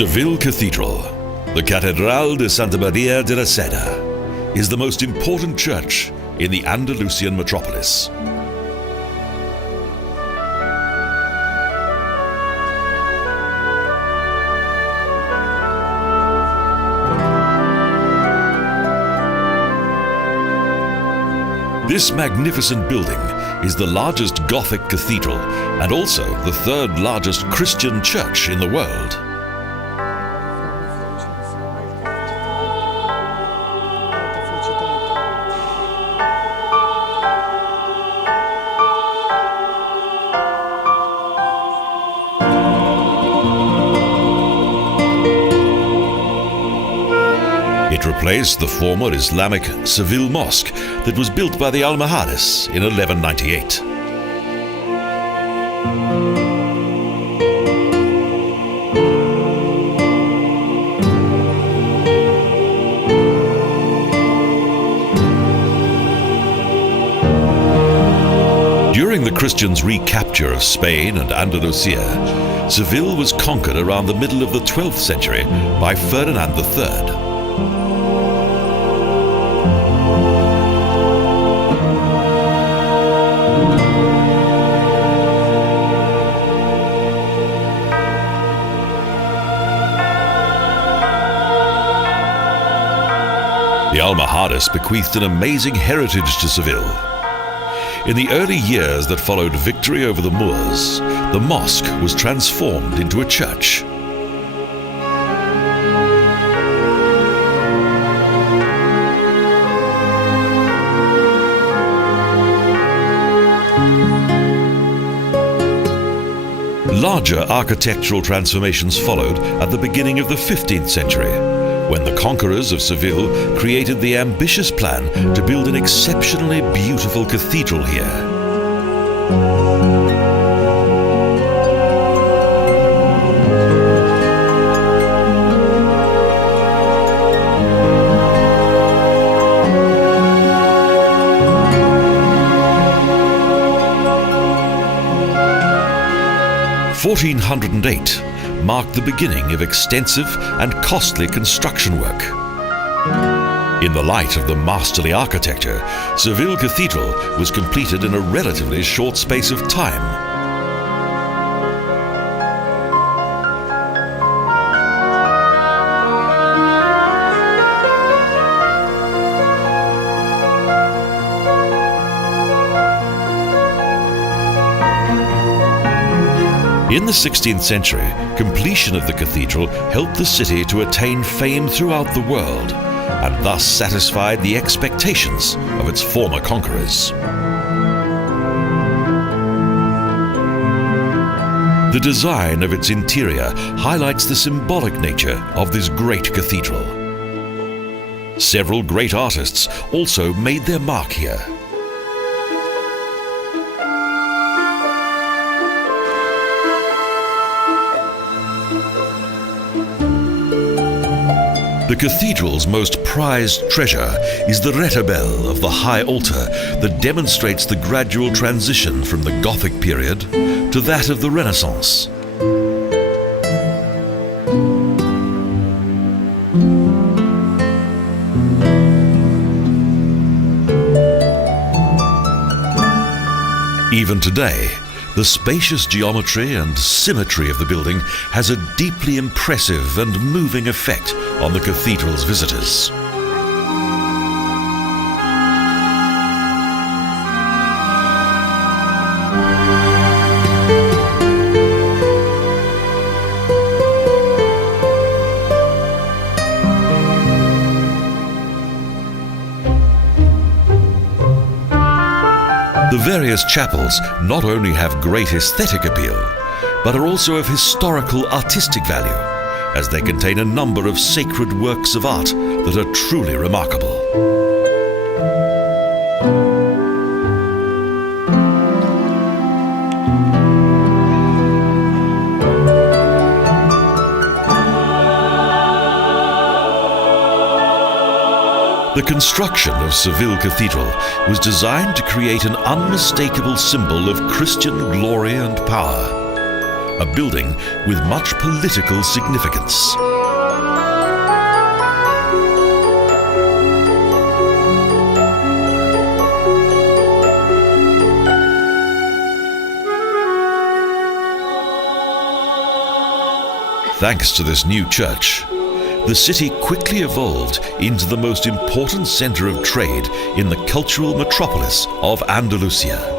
Seville Cathedral, the Catedral de María de Sede, is the most important church in the Andalusian metropolis. This magnificent building is the largest Gothic cathedral and also the third largest Christian church in the world. It replaced the former Islamic Seville Mosque that was built by the Almohades in 1198. During the Christians' recapture of Spain and Andalusia, Seville was conquered around the middle of the 12th century by Ferdinand III. The Almohades bequeathed an amazing heritage to Seville. In the early years that followed victory over the Moors, the mosque was transformed into a church. Larger architectural transformations followed at the beginning of the 15th century, when the conquerors of Seville created the ambitious plan to build an exceptionally beautiful cathedral here. In 1408 marked the beginning of extensive and costly construction work. In the light of the masterly architecture, Seville Cathedral was completed in a relatively short space of time. In the 16th century, completion of the cathedral helped the city to attain fame throughout the world and thus satisfied the expectations of its former conquerors. The design of its interior highlights the symbolic nature of this great cathedral. Several great artists also made their mark here. The cathedral's most prized treasure is the retabel of the high altar that demonstrates the gradual transition from the Gothic period to that of the Renaissance. Even today, the spacious geometry and symmetry of the building has a deeply impressive and moving effect on the cathedral's visitors. The various chapels not only have great aesthetic appeal, but are also of historical artistic value, as they contain a number of sacred works of art that are truly remarkable. The construction of Seville Cathedral was designed to create an unmistakable symbol of Christian glory and power. a building with much political significance. Thanks to this new church, the city quickly evolved into the most important center of trade in the cultural metropolis of Andalusia.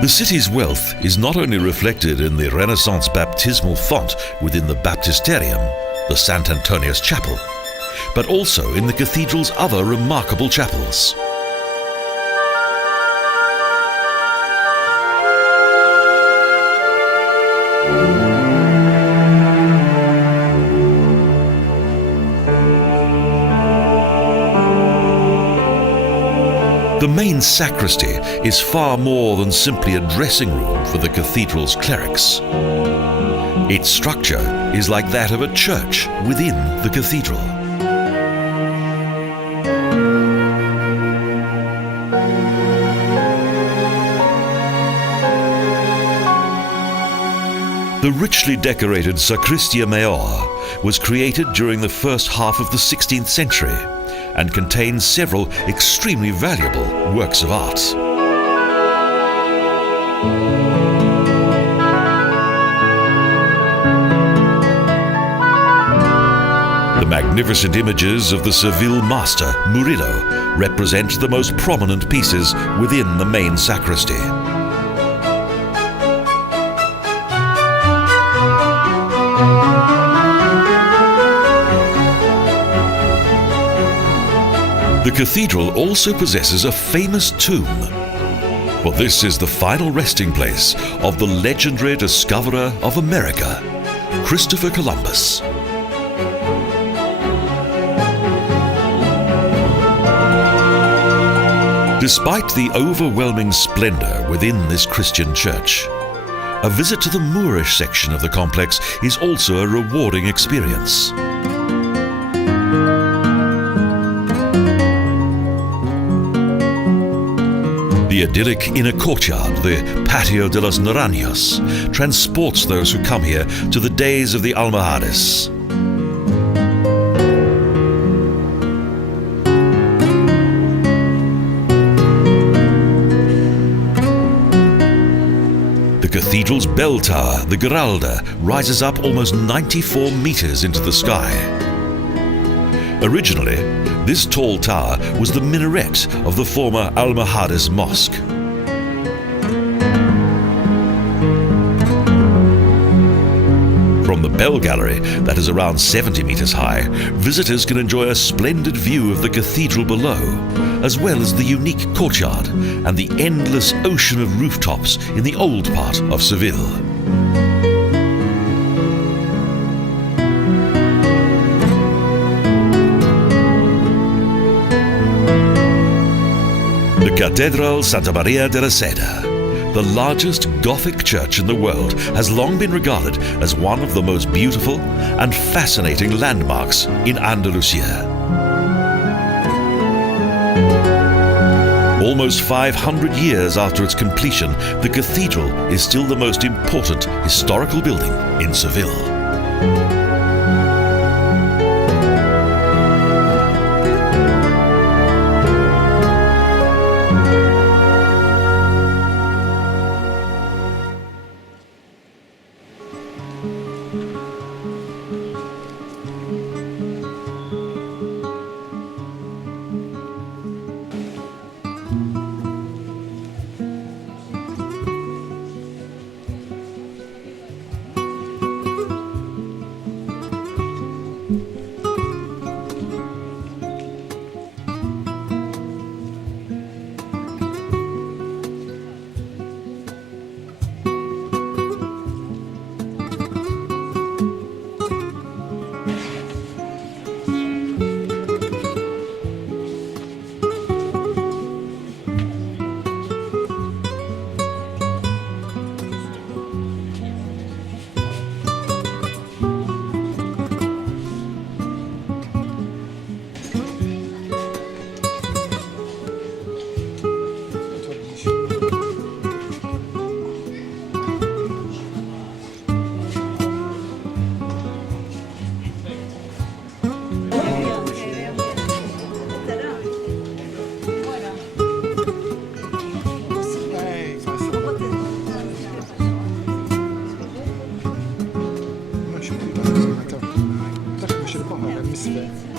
The city's wealth is not only reflected in the Renaissance baptismal font within the baptisterium, the St. Antonius Chapel, but also in the cathedral's other remarkable chapels. The main sacristy is far more than simply a dressing room for the cathedral's clerics. Its structure is like that of a church within the cathedral. The richly decorated Sacristia Mayor was created during the first half of the 16th century and contains several extremely valuable works of art. The magnificent images of the Seville master, Murillo, represent the most prominent pieces within the main sacristy. The cathedral also possesses a famous tomb, for this is the final resting place of the legendary discoverer of America, Christopher Columbus. Despite the overwhelming splendor within this Christian church, a visit to the Moorish section of the complex is also a rewarding experience. The idyllic inner courtyard, the Patio de los Naranjos, transports those who come here to the days of the Almohades. The cathedral's bell tower, the Giralda, rises up almost 94 meters into the sky. Originally, this tall tower was the minaret of the former Almohades Mosque. From the bell gallery, that is around 70 meters high, visitors can enjoy a splendid view of the cathedral below, as well as the unique courtyard and the endless ocean of rooftops in the old part of Seville. The Catedral Santa María de Sede, the largest Gothic church in the world, has long been regarded as one of the most beautiful and fascinating landmarks in Andalusia. Almost 500 years after its completion, the cathedral is still the most important historical building in Seville. States.